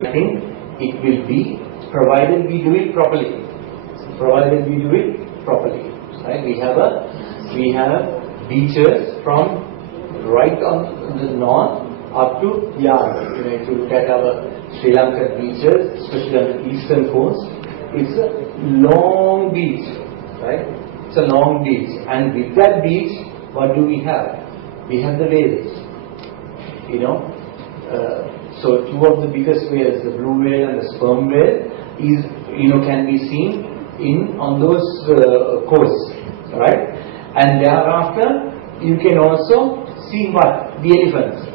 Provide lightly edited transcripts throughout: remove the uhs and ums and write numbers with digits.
I think it will be, provided we do it properly. Provided we do it properly. Right? We have beaches from right on the north up to Yarra. If you look at our Sri Lankan beaches, especially on the eastern coast, it's a long beach, right? It's a long beach, and with that beach, what do we have? We have the whales. So two of the biggest whales, the blue whale and the sperm whale, can be seen on those coasts, right? And thereafter, you can also see what? The elephants.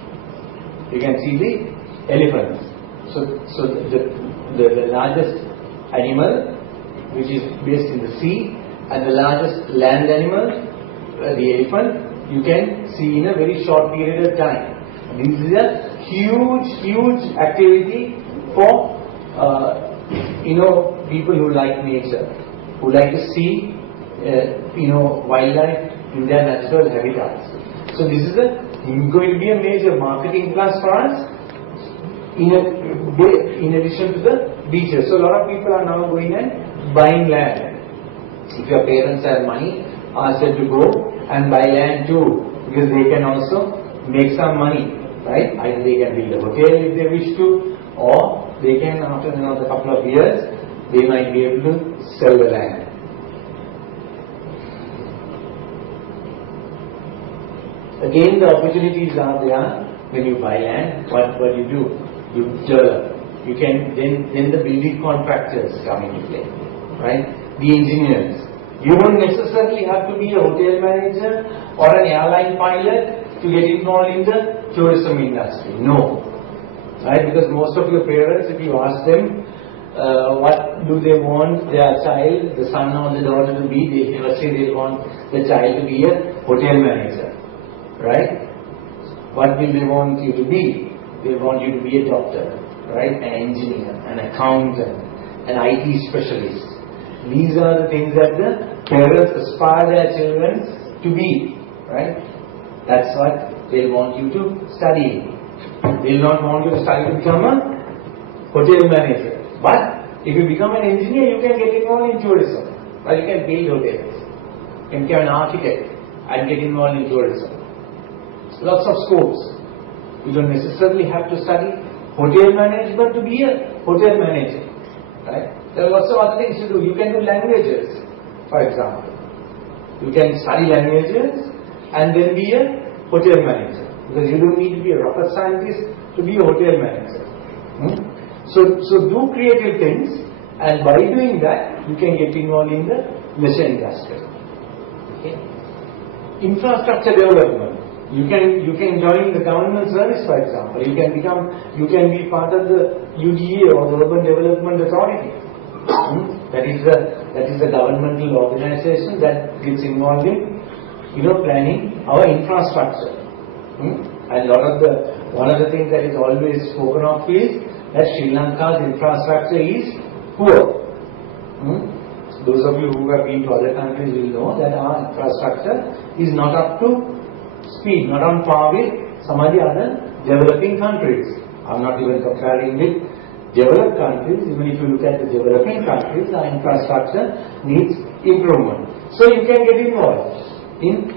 You can see the elephants. So the largest animal, which is based in the sea, and the largest land animal, the elephant, you can see in a very short period of time. This is a huge activity for people who like nature, who like to see wildlife in their natural habitats. So this is going to be a major marketing plus for us, in addition to the beaches. So a lot of people are now going and buying land. If your parents have money, ask them to go and buy land too, because they can also make some money, right? Either they can build a hotel if they wish to, or they can, after another couple of years, they might be able to sell the land. Again, the opportunities are there when you buy land. What you do? You develop. You can then the building contractors come into play, right? The engineers. You don't necessarily have to be a hotel manager or an airline pilot to get involved in the tourism industry. No, right? Because most of your parents, if you ask them what do they want their child, the son or the daughter to be, they will say they want the child to be a hotel manager, right? What will they want you to be? They want you to be a doctor, right? An engineer, an accountant, an IT specialist. These are the things that the parents aspire their children to be, right? That's what they want you to study. They will not want you to study to become a hotel manager. But if you become an engineer, you can get involved in tourism. Right? You can build hotels. You can become an architect and get involved in tourism. Lots of scopes. You don't necessarily have to study hotel management to be a hotel manager. Right? There are lots of other things to do. You can do languages, for example. You can study languages and then be a hotel manager. Because you don't need to be a rocket scientist to be a hotel manager. So do creative things, and by doing that, you can get involved in the leisure industry. Okay. Infrastructure development. You can join the government service, for example. You can be part of the UDA or the Urban Development Authority. That is the governmental organization that gets involved in planning our infrastructure. And one of the things that is always spoken of is that Sri Lanka's infrastructure is poor. Those of you who have been to other countries will know that our infrastructure is not up to speed, not on par with some of the other developing countries. I'm not even comparing with developed countries. Even if you look at the developing countries, our infrastructure needs improvement. So you can get involved in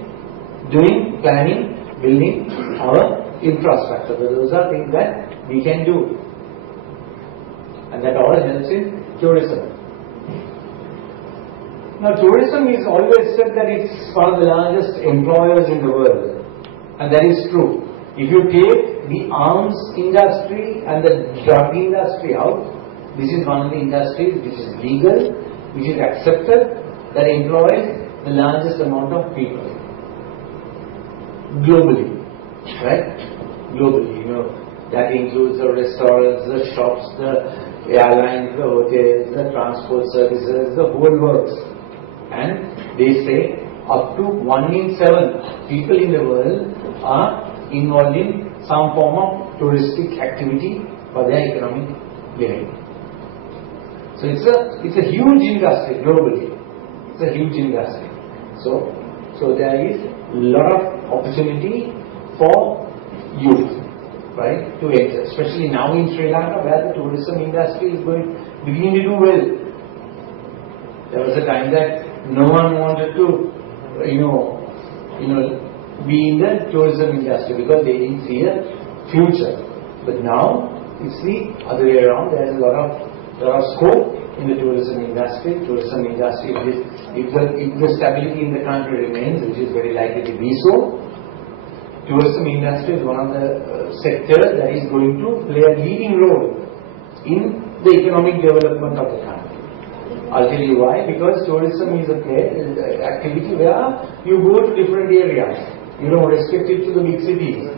doing, planning, building our infrastructure. But those are things that we can do. And that all helps in tourism. Now, tourism is always said that it's one of the largest employers in the world. And that is true. If you take the arms industry and the drug industry out, this is one of the industries which is legal, which is accepted, that employs the largest amount of people. Globally. Right? Globally, that includes the restaurants, the shops, the airlines, the hotels, the transport services, the whole works. And they say up to 1 in 7 people in the world are involved in some form of touristic activity for their economic living. So it's a huge industry globally. It's a huge industry. So there is a lot of opportunity for youth. right, to enter, especially now in Sri Lanka where the tourism industry is beginning to do well. There was a time that no one wanted to, be in the tourism industry because they didn't see a future. But now it's the other way around. There is a lot of scope in the tourism industry. If the stability in the country remains, which is very likely to be so, tourism industry is one of the sectors that is going to play a leading role in the economic development of the country. I'll tell you why. Because tourism is a activity where you go to different areas. You don't restrict it to the big cities.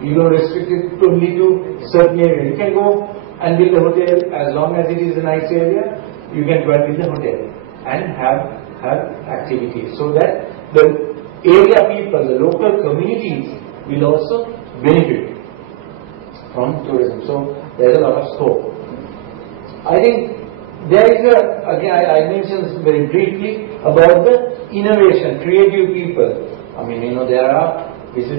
You don't restrict it only to certain areas. You can go and build a hotel as long as it is a nice area. You can go and build a hotel and have activities so that the area people, the local communities will also benefit from tourism. So there's a lot of scope. I think there is again I mentioned very briefly about the innovation, creative people. I mean, there are, I think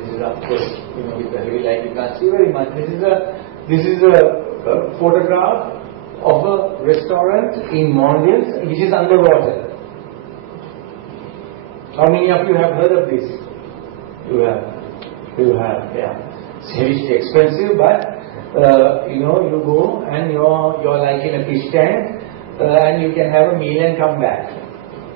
this is of course, with the heavy light you can't see very much. This is a photograph of a restaurant in Maldives which is underwater. How many of you have heard of this? You have, yeah. It's expensive, but you go and you're like in a fish tank, and you can have a meal and come back.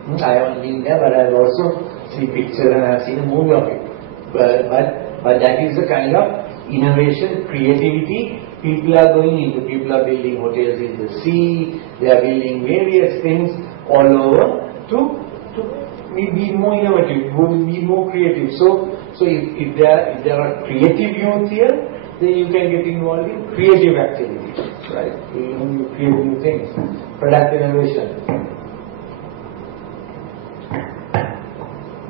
I haven't been there, but I've also seen pictures and I've seen a movie of it. But that is the kind of innovation, creativity people are going into. People are building hotels in the sea. They are building various things all over to be more innovative, be more creative. So if there are creative youth here, then you can get involved in creative activities, right? You create new things, product innovation.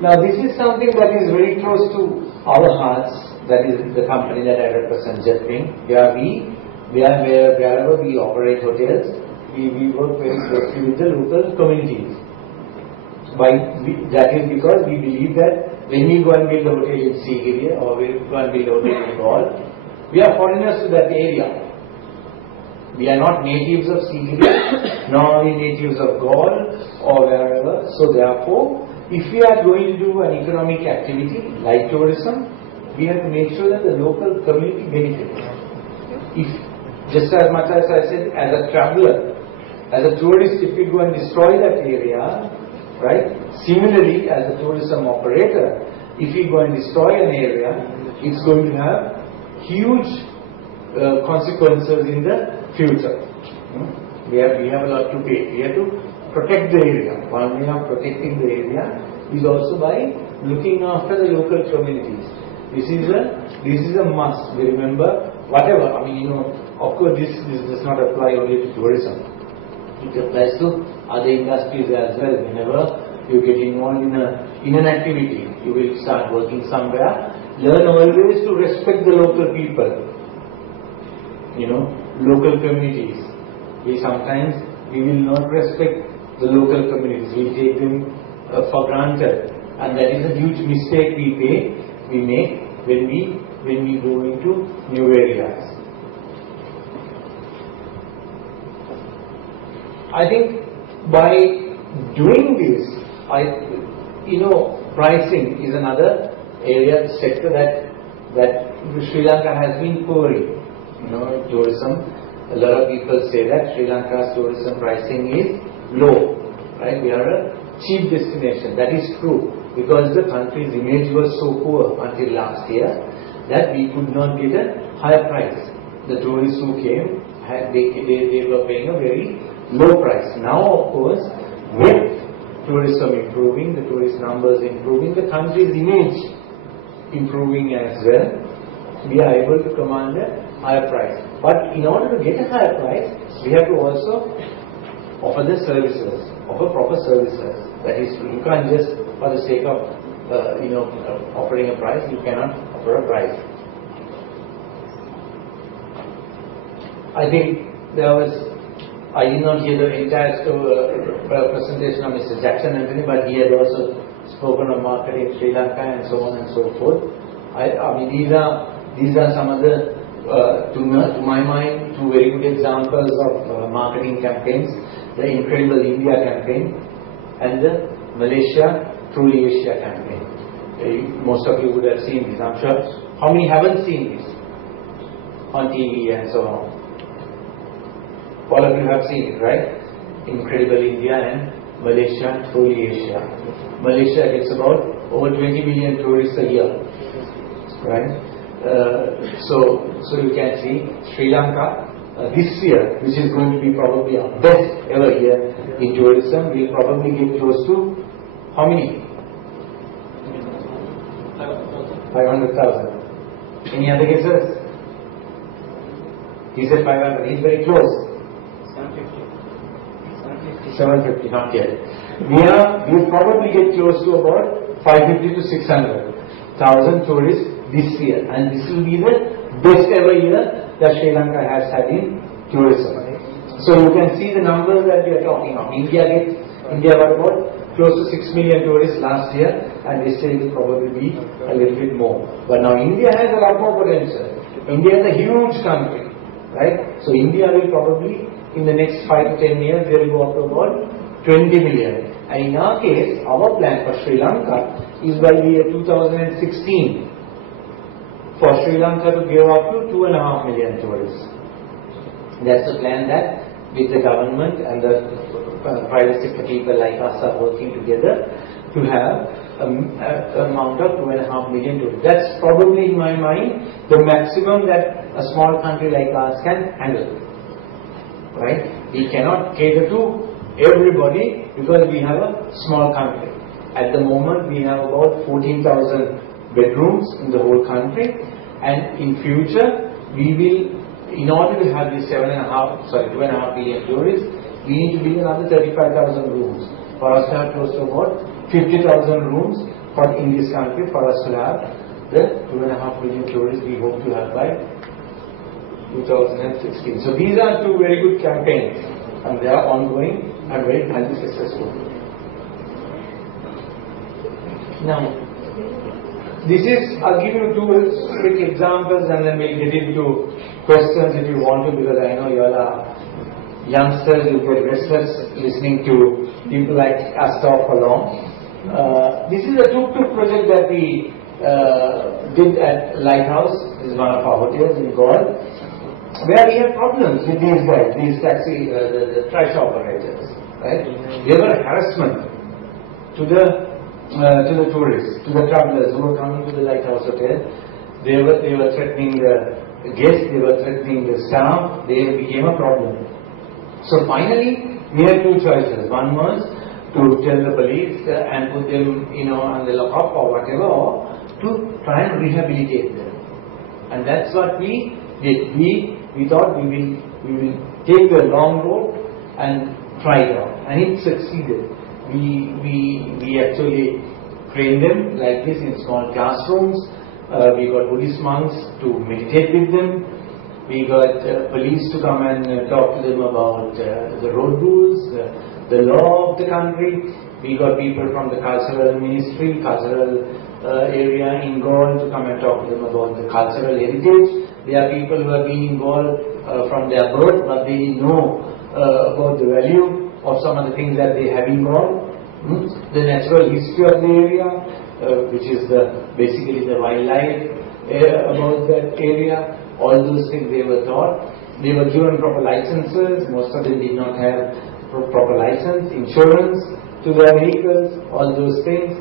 Now this is something that is very close to our hearts. That is the company that I represent, Jetwing. Wherever we operate hotels, we work very closely with the local communities. That is because we believe that when we go and build a hotel in Sigiriya or we go and build a hotel in Gaul, we are foreigners to that area. We are not natives of Sigiriya, nor are we natives of Gaul or wherever. So therefore, if we are going to do an economic activity like tourism, we have to make sure that the local community benefits. If, just as much as I said, as a traveler, as a tourist, if we go and destroy that area, right? Similarly, as a tourism operator, if we go and destroy an area, it's going to have huge consequences in the future. We have a lot to pay. We have to protect the area. One way of protecting the area is also by looking after the local communities. This is a must. We remember, whatever. I mean, of course, this does not apply only to tourism. It applies to other industries as well. Whenever you get involved in an activity, you will start working somewhere. Learn always to respect the local people. Local communities. We will not respect the local communities. We take them for granted, and that is a huge mistake we make when we go into new areas. I think by doing this, pricing is another area, sector that Sri Lanka has been pouring. Tourism. A lot of people say that Sri Lanka's tourism pricing is low, right? We are a cheap destination. That is true, because the country's image was so poor until last year that we could not get a higher price. The tourists who came, they were paying a very low price. Now, of course, with tourism improving, the tourist numbers improving, the country's image improving as well, we are able to command a higher price. But in order to get a higher price, we have to also offer the services, offer proper services. That is, you can't just, for the sake of offering a price, you cannot offer a price. I think I did not hear the entire presentation of Mr. Jackson Anthony, but he had also spoken of marketing Sri Lanka and so on and so forth. I mean, these are some of the, to my mind, two very good examples of marketing campaigns: the Incredible India campaign and the Malaysia Truly Asia campaign. Most of you would have seen this, I'm sure. How many haven't seen this on TV and so on? All of you have seen it, right? Incredible India and Malaysia Truly Asia. Malaysia gets about over 20 million tourists a year, right? So you can see Sri Lanka this year, which is going to be probably our best ever year in tourism, will probably get close to how many? 500,000. Any other guesses? He said 500. He's very close. 750, not yet. We'll probably get close to about 550 to 600,000 tourists this year, and this will be the best ever year that Sri Lanka has had in tourism. So you can see the numbers that we are talking of. India got about close to 6 million tourists last year, and this year will probably be a little bit more. But now India has a lot more potential. India is a huge country, right? So India will probably, in the next 5 to 10 years, they will go up to about 20 million. And in our case, our plan for Sri Lanka is by the year 2016 for Sri Lanka to give up to 2.5 million tourists. That's the plan that with the government and the private sector people like us are working together to have an amount of 2.5 million tourists. That's probably, in my mind, the maximum that a small country like ours can handle. Right? We cannot cater to everybody because we have a small country. At the moment, we have about 14,000 bedrooms in the whole country, and in future, we will, in order to have these 2.5 million tourists, we need to build another 35,000 rooms for us to have close to about 50,000 rooms in this country for us to have the 2.5 million tourists we hope to have by 2016. So these are two very good campaigns, and they are ongoing and very highly successful. Now, I'll give you two quick examples, and then we'll get into questions if you want to, because I know you all are youngsters, you get restless listening to people like us talk for long. This is a tuk-tuk project that we did at Lighthouse. This is one of our hotels in Goa, where we have problems with these guys, these taxi, the trash operators, right? They were a harassment to the tourists, to the travelers who were coming to the Lighthouse Hotel. They were threatening the guests, they were threatening the staff. They became a problem. So finally, we had two choices. One was to tell the police and put them, on the lockup or whatever, or to try and rehabilitate them. And that's what we did. We thought we will take the long road and try it out, and it succeeded. We actually trained them like this in small classrooms. We got Buddhist monks to meditate with them. We got police to come and talk to them about the road rules, the law of the country. We got people from the cultural ministry, cultural area involved to come and talk to them about the cultural heritage. There are people who have been involved from their birth, but they didn't know about the value of some of the things that they have involved. The natural history of the area, which is basically the wildlife about that area. All those things they were taught. They were given proper licenses. Most of them did not have proper license, insurance to their vehicles, all those things.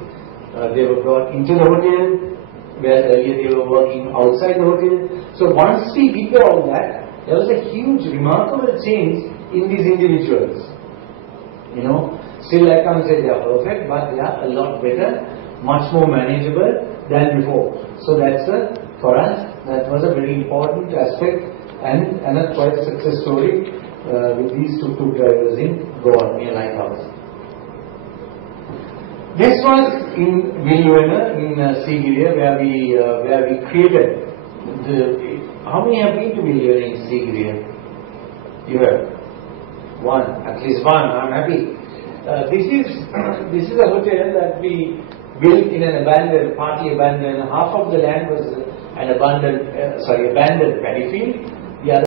They were brought into the hotel, where earlier they were working outside the hotel. So once we did all that, there was a huge, remarkable change in these individuals. Still I can't say they are perfect, but they are a lot better, much more manageable than before. So that's for us, that was a very important aspect and a quite success story with these tuk-tuk drivers in Goa, near Lighthouse. This was in Villanueva in Sigiriya, where we created the. How many have been to Villanueva in Sigiriya? You have one, at least one. I'm happy. This is a hotel that we built in an abandoned, partly abandoned, half of the land was an abandoned paddy field. The other